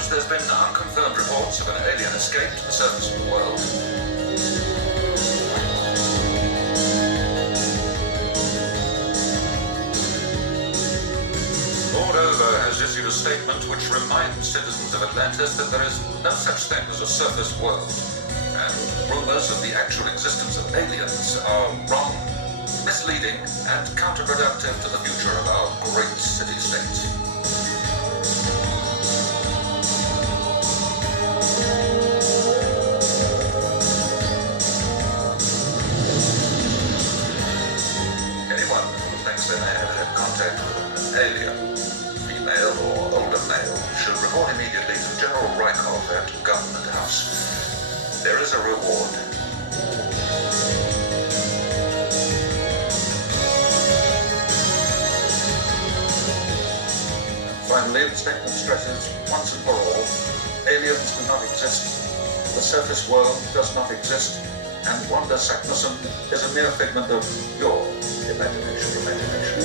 news, there's been unconfirmed reports of an alien escape to the surface of the world. Moreover, has issued a statement which reminds citizens of Atlantis that there is no such thing as a surface world, and rumors of the actual existence of aliens are wrong, misleading, and counterproductive to the future of our great city-state. Anyone who thinks they may have had contact with an alien, female or older male, should report immediately to General Rykov at Government House. There is a reward. Finally, the statement stresses once and for all, aliens do not exist, the surface world does not exist, and Wanda Saknussemm is a mere figment of your imagination.